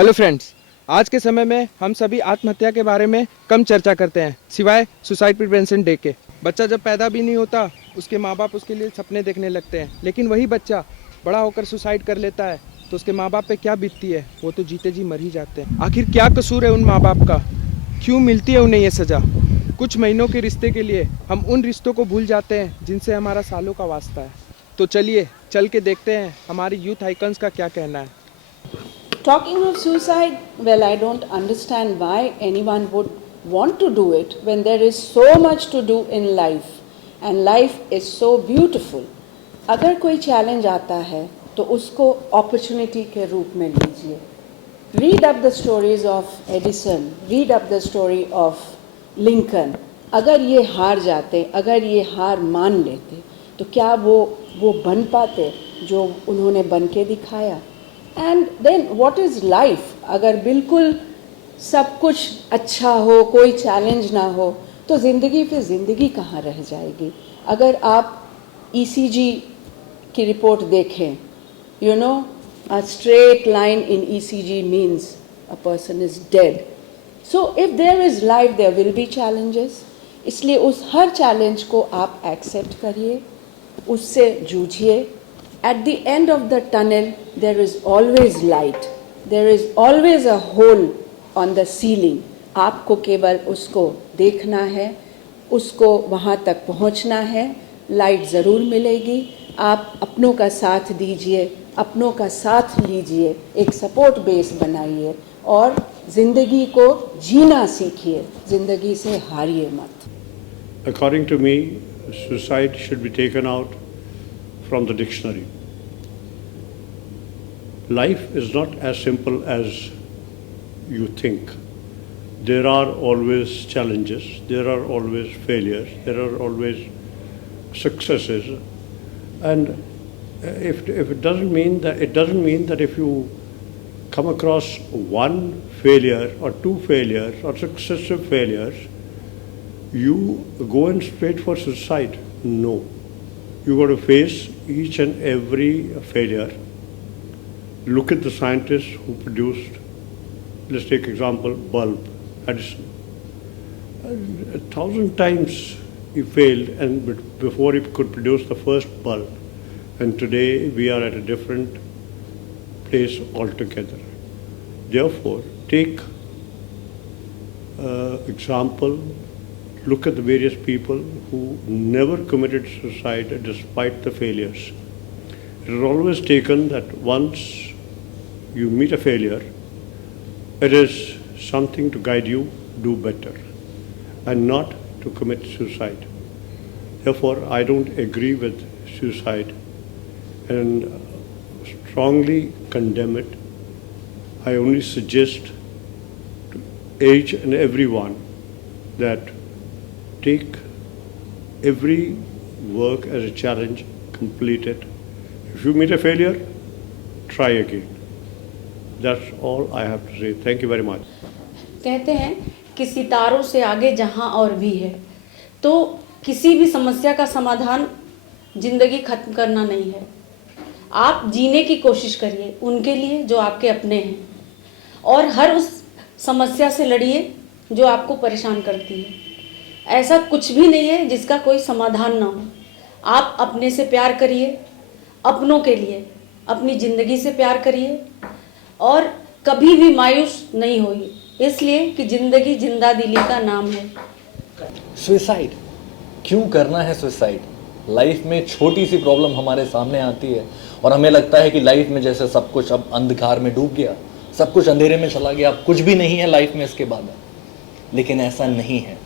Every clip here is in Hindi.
हेलो फ्रेंड्स, आज के समय में हम सभी आत्महत्या के बारे में कम चर्चा करते हैं सिवाय सुसाइड प्रिवेंशन डे के। बच्चा जब पैदा भी नहीं होता उसके माँ बाप उसके लिए सपने देखने लगते हैं, लेकिन वही बच्चा बड़ा होकर सुसाइड कर लेता है तो उसके माँ बाप पे क्या बीतती है, वो तो जीते जी मर ही जाते हैं। आखिर क्या कसूर है उन माँ बाप का, क्यों मिलती है उन्हें ये सज़ा? कुछ महीनों के रिश्ते के लिए हम उन रिश्तों को भूल जाते हैं जिनसे हमारा सालों का वास्ता है। तो चलिए चल के देखते हैं हमारी यूथ आइकन्स का क्या कहना है। Talking of suicide, well, I don't understand why anyone would want to do it when there is so much to do in life and life is so beautiful. अगर कोई चैलेंज आता है तो उसको अपॉर्चुनिटी के रूप में लीजिए. Read up the stories of Edison, read up the story of Lincoln. अगर ये हार जाते, अगर ये हार मान लेते तो क्या वो बन पाते जो उन्होंने बन के दिखाया? And then what is life? अगर बिल्कुल सब कुछ अच्छा हो, कोई चैलेंज ना हो, तो ज़िंदगी फिर ज़िंदगी कहाँ रह जाएगी? अगर आप ECG की रिपोर्ट देखें, you know, a straight line in ECG means a person is dead. So if there is life, there will be challenges. इसलिए उस हर चैलेंज को आप एक्सेप्ट करिए, उससे जूझिए. At the end of the tunnel, there is always light. There is always a hole on the ceiling. आपको केवल उसको देखना है, उसको वहाँ तक पहुँचना है. लाइट ज़रूर मिलेगी. आप अपनों का साथ दीजिए, अपनों का साथ लीजिए, एक सपोर्ट बेस बनाइए और ज़िंदगी को जीना सीखिए. ज़िंदगी से हारिए मत. According to me, suicide should be taken out from the dictionary. Life is not as simple as you think. There are always challenges, there are always failures, there are always successes, and if it doesn't mean that if you come across one failure or two failures or successive failures, you go in straight for suicide. No, you got to face each and every failure. Look at the scientists who produced, let's take example, bulb, Edison. 1,000 times he failed and before he could produce the first bulb. And today we are at a different place altogether. Therefore, take example, look at the various people who never committed suicide despite the failures. It is always taken that once you meet a failure, it is something to guide you do better and not to commit suicide. Therefore, I don't agree with suicide and strongly condemn it. I only suggest to each and everyone that take every work as a challenge, complete it. If you meet a failure, try again. That's all I have to say. Thank you very much. कहते हैं कि सितारों से आगे जहां और भी है, तो किसी भी समस्या का समाधान जिंदगी खत्म करना नहीं है. आप जीने की कोशिश करिए उनके लिए जो आपके अपने हैं, और हर उस समस्या से लड़िए जो आपको परेशान करती है. ऐसा कुछ भी नहीं है जिसका कोई समाधान ना हो. आप अपने से प्यार करिए, अपनों के लिए, अपनी ज़िंदगी से प्यार करिए और कभी भी मायूस नहीं होइए, इसलिए कि ज़िंदगी जिंदा दिली का नाम है. सुसाइड क्यों करना है? सुसाइड लाइफ में छोटी सी प्रॉब्लम हमारे सामने आती है और हमें लगता है कि लाइफ में जैसे सब कुछ अब अंधकार में डूब गया, सब कुछ अंधेरे में चला गया, अब कुछ भी नहीं है लाइफ में इसके बाद. लेकिन ऐसा नहीं है.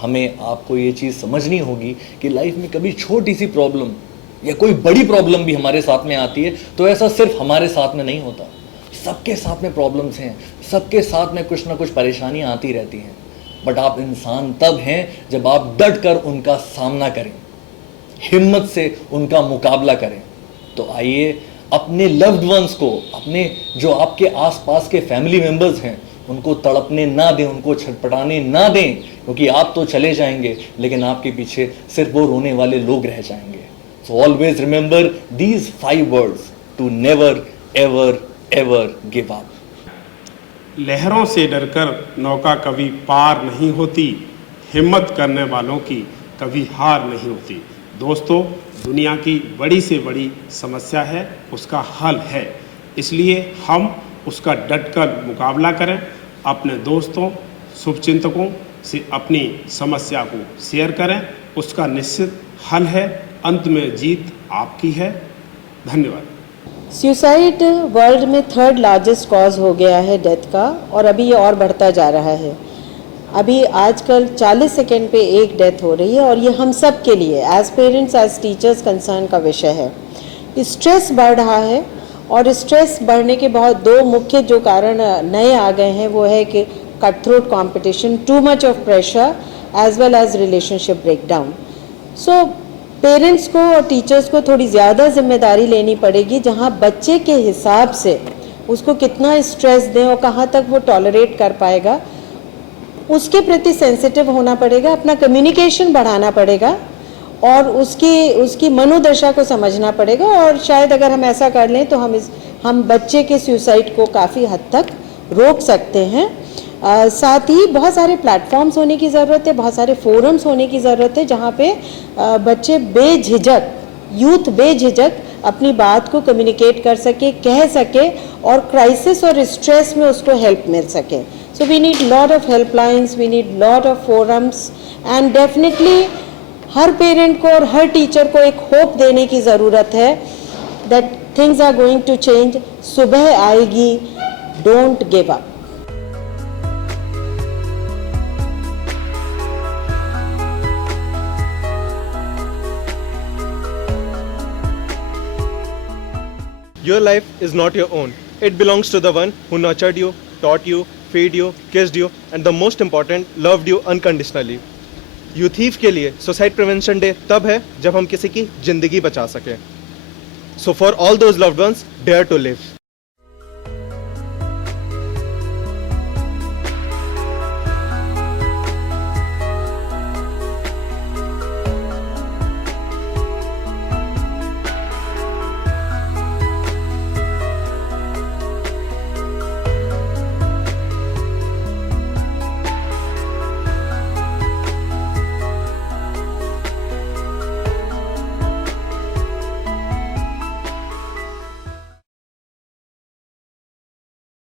हमें आपको ये चीज़ समझनी होगी कि लाइफ में कभी छोटी सी प्रॉब्लम या कोई बड़ी प्रॉब्लम भी हमारे साथ में आती है तो ऐसा सिर्फ हमारे साथ में नहीं होता. सबके साथ में प्रॉब्लम्स हैं, सबके साथ में कुछ ना कुछ परेशानियां आती रहती हैं. बट आप इंसान तब हैं जब आप डट कर उनका सामना करें, हिम्मत से उनका मुकाबला करें. तो आइए अपने लव्ड वंस को, अपने जो आपके आसपास के फैमिली मेंबर्स हैं, उनको तड़पने ना दें, उनको छटपटाने ना दें, क्योंकि आप तो चले जाएंगे लेकिन आपके पीछे सिर्फ वो रोने वाले लोग रह जाएंगे. So always remember these 5 words: to never ever ever give up. लहरों से डरकर नौका कभी पार नहीं होती, हिम्मत करने वालों की कभी हार नहीं होती। दोस्तों, दुनिया की बड़ी से बड़ी समस्या है, उसका हल है, इसलिए हम उसका डटकर मुकाबला करें। अपने दोस्तों, शुभचिंतकों से अपनी समस्या को शेयर करें, उसका निश्चित हल है, अंत में जीत आपकी है। धन्यवाद। सुसाइड वर्ल्ड में थर्ड लार्जेस्ट कॉज हो गया है डेथ का, और अभी ये और बढ़ता जा रहा है। अभी आजकल 40 सेकेंड पे एक डेथ हो रही है, और ये हम सब के लिए as parents as teachers concern का विषय है। स्ट्रेस बढ़ रहा है, और स्ट्रेस बढ़ने के बहुत दो मुख्य जो कारण नए आ गए हैं वो है कि cut throat competition, too much of pressure as well as relationship breakdown. So parents को और टीचर्स को थोड़ी ज़्यादा जिम्मेदारी लेनी पड़ेगी, जहाँ बच्चे के हिसाब से उसको कितना स्ट्रेस दें और कहाँ तक वो टॉलरेट कर पाएगा, उसके प्रति सेंसिटिव होना पड़ेगा, अपना कम्युनिकेशन बढ़ाना पड़ेगा, और उसकी मनोदशा को समझना पड़ेगा। और शायद अगर हम ऐसा कर लें तो हम बच्चे के सुसाइड को काफ़ी हद तक रोक सकते हैं। साथ ही बहुत सारे प्लेटफॉर्म्स होने की ज़रूरत है, बहुत सारे फोरम्स होने की ज़रूरत है, जहाँ पे बच्चे बेझिझक, यूथ बेझिझक अपनी बात को कम्युनिकेट कर सके, कह सके, और क्राइसिस और स्ट्रेस में उसको हेल्प मिल सके। So we need lot of helplines, we need lot of forums, and definitely हर पेरेंट को और हर टीचर को एक होप देने की ज़रूरत है that things are going to change, सुबह आएगी, don't give up. Your life is not your own. It belongs to the one who nurtured you, taught you, fed you, kissed you, and the most important, loved you unconditionally. Youth heave के लिए सुसाइड प्रिवेंशन डे तब है जब हम किसी की जिंदगी बचा सकें। So for all those loved ones, dare to live.